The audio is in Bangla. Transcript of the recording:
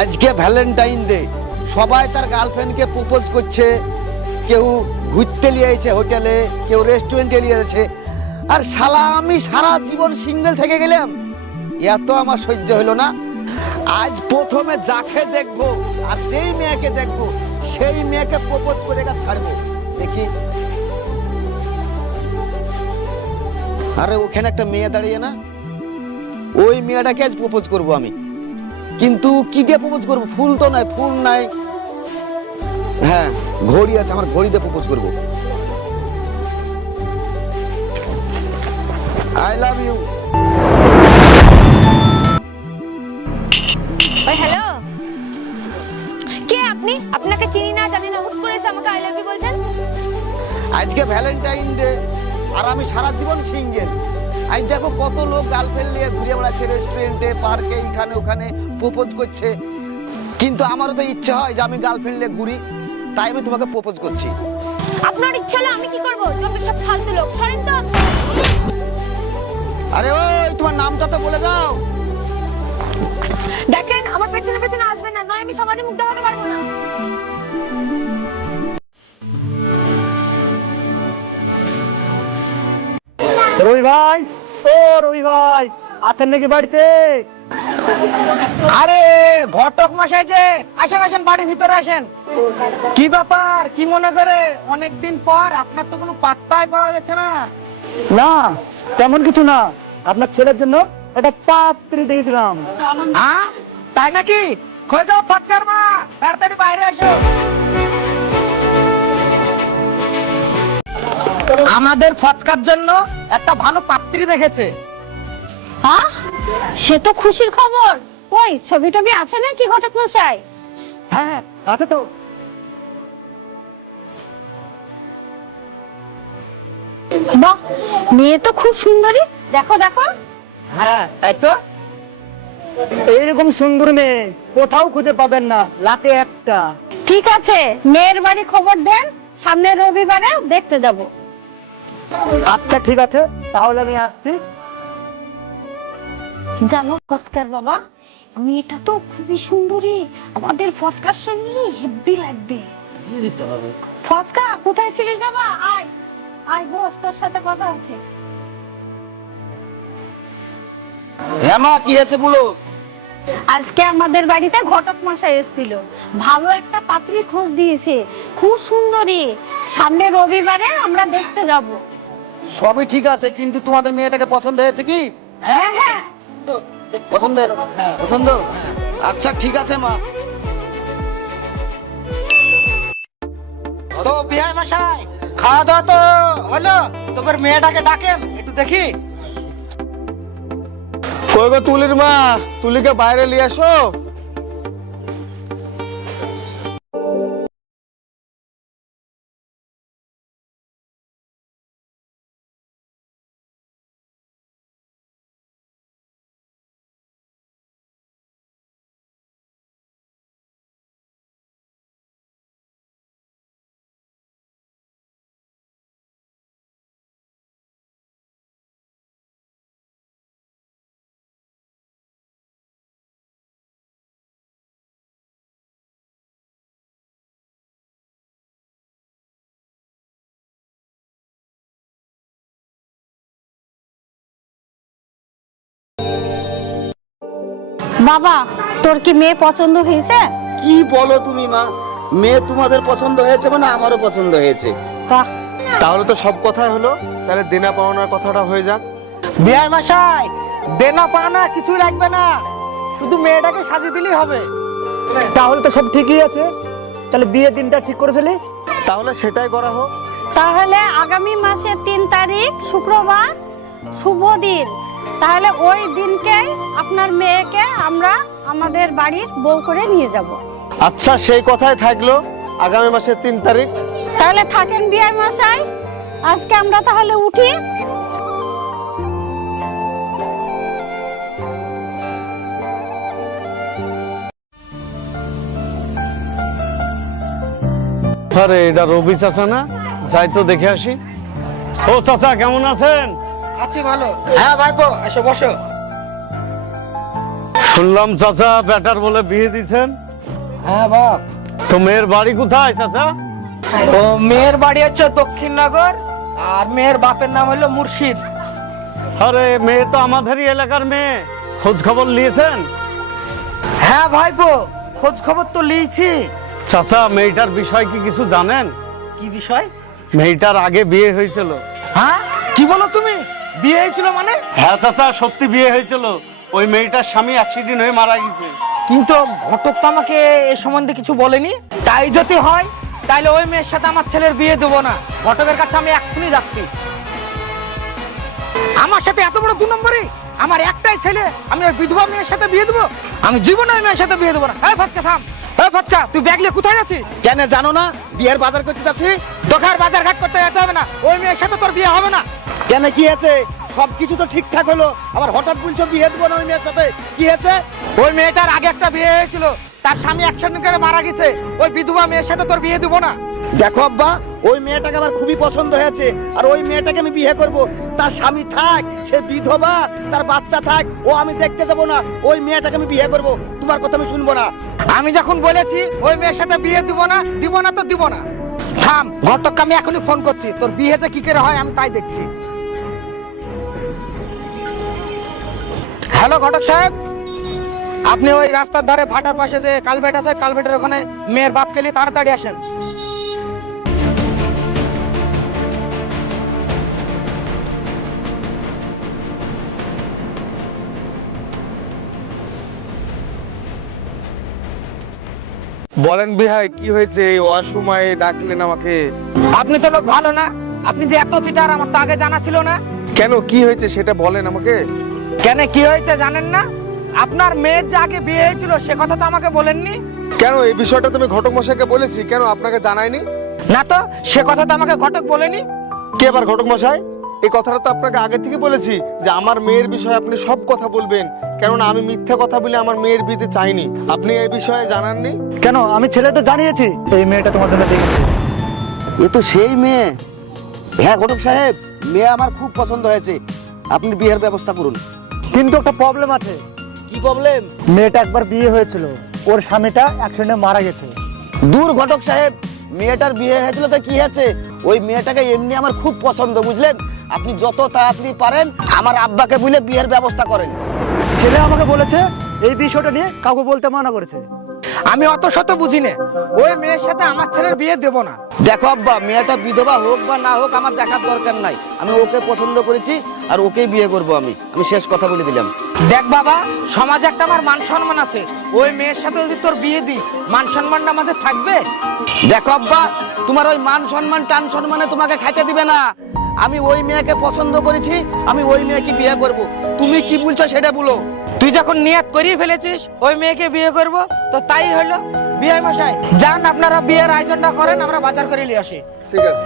আজকে ভ্যালেন্টাইন ডে, সবাই তার গার্লফ্রেন্ডকে প্রপোজ করছে। কেউ ঘুরতে নিয়ে যাচ্ছে হোটেলে, কেউ রেস্টুরেন্টে নিয়ে যাচ্ছে। আর শালা আমি সারা জীবন সিঙ্গেল থেকে গেলাম, এত আমার সহ্য হলো না। আজ প্রথমে যাকে দেখবো আর যেই মেয়েকে দেখবো সেই মেয়েকে প্রপোজ করে ছাড়বো, দেখি। আরে ওখানে একটা মেয়ে দাঁড়িয়ে না, ওই মেয়েটাকে আজ প্রপোজ করবো আমি। কিন্তু কি দিয়ে প্রপোজ করবো? ফুল তো নাই, ফুল নাই। হ্যাঁ, ঘড়ি আছে, আমার ঘড়ি দিয়ে প্রপোজ করবো। I love you. ওই হ্যালো, কে আপনি? আপনাকে চিনি না জানি না, হুট করে এসে আমাকে আই লাভ ইউ বলছেন। আজকে ভ্যালেন্টাইন ডে আর আমি সারা জীবন সিঙ্গেল। আজ দেখো কত লোক গার্লফ্রেন্ড নিয়ে ঘুরে বেড়াচ্ছে, রেস্টুরেন্টে, পার্কে, এখানে ওখানে প্রপোজ করছে। কিন্তু আমারও তো ইচ্ছা হয় যে আমি গার্লফ্রেন্ড নিয়ে ঘুরি, তাই আমি তোমাকে প্রপোজ করছি। আপনার ইচ্ছা হলে আমি কি করব? যত সব ফালতু লোক, সরেন তো। আরে ওই, তোমার নামটা তো বলে দাও। দেখেন, আমার পেছনে পেছনে আসবেন না, নয় আমি সমাজে মুখ দেখাতে পারবো না। রবি ভাই, ও রবি ভাই, আছেন নাকি বাড়িতে? আরে ঘটক মশাই যে, আসেন আসেন, বাড়ির ভিতরে আসেন। কি ব্যাপার, কি মনে করে? অনেকদিন পর, আপনার তো কোনো পাত্তাই পাওয়া যাচ্ছে না। না, তেমন কিছু না, আপনার ছেলের জন্য একটা পাত্রী দেখেছিলাম। হ্যাঁ, তাই নাকি? খোঁজ যাও ফচকার মা, তাড়াতাড়ি বাইরে আসো। আমাদের ফচকার জন্য একটা ভালো পাত্রী দেখেছে। হ্যাঁ, সে তো খুশির খবর। ওই ছবি টবি আছে না কি ঘটক মশাই? হ্যাঁ, আছে তো। বাহ, মেয়ে তো খুব সুন্দরী, দেখো দেখো। হ্যাঁ, তাই তো। এইরকম সুন্দর মেয়ে কোথাও খুঁজে পাবেন না, লাখে একটা। ঠিক আছে, মেয়ের বাড়ি খবর দেন, সামনের রবিবারে দেখতে যাব। আচ্ছা ঠিক আছে, তাহলে আমি আসছি। জানো ফসকার বাবা, মেয়েটা তো খুবই সুন্দরী, আমাদের ফসকার সঙ্গে হেব্বি লাগবে। ফসকা, কোথায় ছিলিস বাবা? আয় আয়, বস, তোর সাথে কথা আছে। হ্যাঁ মা, কি হয়েছে বলো? আজকে আমাদের বাড়িতে ঘটক মশাই এসেছিল, ভালো একটা পাত্রী খোঁজ দিয়েছে, খুব সুন্দরী। সামনে রবিবারে আমরা দেখতে যাব। সবই ঠিক আছে, কিন্তু তোমাদের মেয়েটাকে পছন্দ হয়েছে কি? হ্যাঁ হ্যাঁ, পছন্দ? পছন্দ? আচ্ছা ঠিক আছে মা। তো বিহাই মশাই, খাওয়া দাওয়া তো হলো, তোমার মেয়েটাকে ডাকেন একটু দেখি। কই গো তুলির মা, তুলিকে বাইরে নিয়ে আসো। বাবা, তোর কি মেয়ে পছন্দ হয়েছে? কি বলো তুমি মা? মেয়ে তোমাদের পছন্দ হয়েছে মানে আমারও পছন্দ হয়েছে। বাহ, তাহলে তো সব কথাই হলো, তাহলে দেনা পাওনার কথাটা হয়ে যাক। বিহাই মশাই, দেনা পাওনা কিছুই লাগবে না, শুধু মেয়েটাকে সাজিয়ে দিলেই হবে। তাহলে তো সব ঠিকই আছে, তাহলে বিয়ের দিনটা ঠিক করে ফেলি। তাহলে সেটাই করা হোক। তাহলে আগামী মাসের 3 তারিখ শুক্রবার শুভ দিন, তাহলে ওই দিনকেই আপনার মেয়েকে আমরা আমাদের বাড়ির বউ করে নিয়ে যাব। আচ্ছা, সেই কথাই থাকলো, আগামী মাসের 3 তারিখ। তাহলে থাকেন বিয়াই মশাই, আজকে আমরা তাহলে উঠি। আরে এটা রবি চাচা না? যাই তো দেখে আসি। ও চাচা, কেমন আছেন? আছি ভালো। হ্যাঁ ভাইপো, এসো বসো। শুনলাম চাচা বেটার বলে বিয়ে দিছেন। হ্যাঁ বাপ। তো মেয়ের বাড়ি কোথায় চাচা? ও মেয়ের বাড়ি হচ্ছে দক্ষিণনগর, আর মেয়ের বাপের নাম হলো মুর্শিদ। আরে মেয়ে তো আমাদেরই এলাকার মেয়ে, খোঁজ খবর নিয়েছেন? হ্যাঁ ভাইপো, খোঁজ খবর তো লিয়েছি। চাচা মেয়েটার বিষয় কি কিছু জানেন? কি বিষয়? মেয়েটার আগে বিয়ে হয়েছিল। হ্যাঁ কি বলো তুমি, বিয়ে হয়েছিল মানে? হ্যাঁ চাচা, সত্যি বিয়ে হয়েছিল। ওই মেয়েটার স্বামী অ্যাক্সিডেন্ট হয়ে মারা গেছে। কিন্তু ঘটক তো আমাকে এ সম্বন্ধে কিছু বলেনি। তাই যদি হয় তাহলে ওই মেয়ের সাথে আমার ছেলের বিয়ে দেবো না। ঘটকের কাছে আমি এক্ষুনি যাচ্ছি। আমার সাথে এত বড় দু নম্বরই, আমার একটাই ছেলে, আমি ওই বিধবা মেয়ের সাথে বিয়ে দেবো? আমি জীবনে ওই মেয়ের সাথে বিয়ে দেবো না। এই ফটকা থাম, এই ফটকা তুই ব্যাগ নিয়ে কোথায় যাচ্ছিস? কেন জানো না বিয়ের বাজার করতে যাচ্ছি? তোকে আর বাজার ঘাট করতে যেতে হবে না, ওই মেয়ের সাথে তোর বিয়ে হবে না। কেন কি আছে? সবকিছু তো ঠিকঠাক হলো, আবার হঠাৎ বলছো বিয়ে দেবো না ওই মেয়ের সাথে, কি হয়েছে? ওই মেয়েটার আগে একটা বিয়ে হয়েছিল, তার স্বামী অ্যাক্সিডেন্ট করে মারা গেছে। ওই বিধবা মেয়ের সাথে তোর বিয়ে দেবো না। দেখো আব্বা, ওই মেয়েটাকে আমার খুবই পছন্দ হয়েছে, আর ওই মেয়েটাকে আমি বিয়ে করব। তার স্বামী থাক, সে বিধবা, তার বাচ্চা থাক, ও আমি দেখতে যাবো না। ওই মেয়েটাকে আমি বিয়ে করব, তোমার কথা আমি শুনবো না। আমি যখন বলেছি ওই মেয়ের সাথে বিয়ে দিব না, দিব না তো দিব না। থাম, ঘটককে আমি এখনই ফোন করছি, তোর বিয়ে যে কি করে হয় আমি তাই দেখছি। হ্যালো ঘটক সাহেব, আপনি ওই রাস্তার ধারে ভাটার পাশে যে কালভেট আছে, কালভেটের ওখানে মেয়ের বাপকে নিয়ে তাড়াতাড়ি আসেন। বলেন বিহাই, কি হয়েছে? এই অসময়ে ডাকলেন আমাকে? আপনি তো লোক ভালো না, আপনি যে এত চিটার আমার তো আগে জানা ছিল না। কেন, কি হয়েছে সেটা বলেন আমাকে। কেন কি হয়েছে জানেন না? আপনার মেয়ের যে আগে বিয়ে হয়েছিল সে কথা তো আমাকে বলেননি। কেন, এই বিষয়টা তুমি ঘটক মশাইকে বলেছি, কেন আপনাকে জানায়নি? না তো, সে কথা তো আমাকে ঘটক বলেনি। কে আবার ঘটক মশাই? এই কথাটা তো আপনাকে আগে থেকে বলেছি যে আমার মেয়ের বিষয়ে আপনি সব কথা বলবেন, কেননা আমি মিথ্যা কথা বলে আমার মেয়ের বিয়েতে চাইনি। আপনি এই বিষয়ে জানাননি কেন? আমি ছেলে তো জানিয়েছি এই মেয়েটা তোমার জন্য দেখেছি। এ তো সেই মেয়ে। হ্যাঁ ঘটক সাহেব, মেয়ে আমার খুব পছন্দ হয়েছে, আপনি বিয়ের ব্যবস্থা করুন। কিন্তু একটা প্রবলেম আছে। কি প্রবলেম? মেয়েটা একবার বিয়ে হয়েছিল, ওর স্বামীটা অ্যাক্সিডেন্টে মারা গেছে। দূর ঘটক সাহেব, মেয়েটার বিয়ে হয়েছিল তো কি আছে, ওই মেয়েটাকে এমনি আমার খুব পছন্দ, বুঝলেন? আপনি যত তাড়াতাড়ি পারেন আমার আব্বাকে বলে বিয়ের ব্যবস্থা করেন। ছেলে আমাকে বলেছে এই বিষয়টা নিয়ে কাউকে বলতে মানা করেছে। আমি অত শত বুঝি না, ওই মেয়ের সাথে আমার ছেলের বিয়ে দেব না। দেখো আব্বা, মেয়েটা বিধবা হোক বা না হোক আমার দেখার দরকার নাই, আমি ওকে পছন্দ করেছি আর ওকেই বিয়ে করব। আমি শেষ কথা বলে দিলাম। দেখ বাবা, সমাজে একটা আমার মান সম্মান আছে, ওই মেয়ের সাথে যদি তোর বিয়ে দিই মান সম্মানটা আমাদের থাকবে? দেখো আব্বা, তোমার ওই মান সম্মান টান সম্মানে তোমাকে খাইতে দিবে না। আমি ওই মেয়েকে পছন্দ করেছি, আমি ওই মেয়েকে বিয়ে করব। তুমি কি বলছো সেটা বলো। তুই যখন নিয়ত করিয়ে ফেলেছিস ওই মেয়েকে বিয়ে করব, তো তাই হলো। বিয়ে মশাই যান, আপনারা বিয়ের আয়োজনটা করেন, আমরা বাজার করে নিয়ে আসি। ঠিক আছে।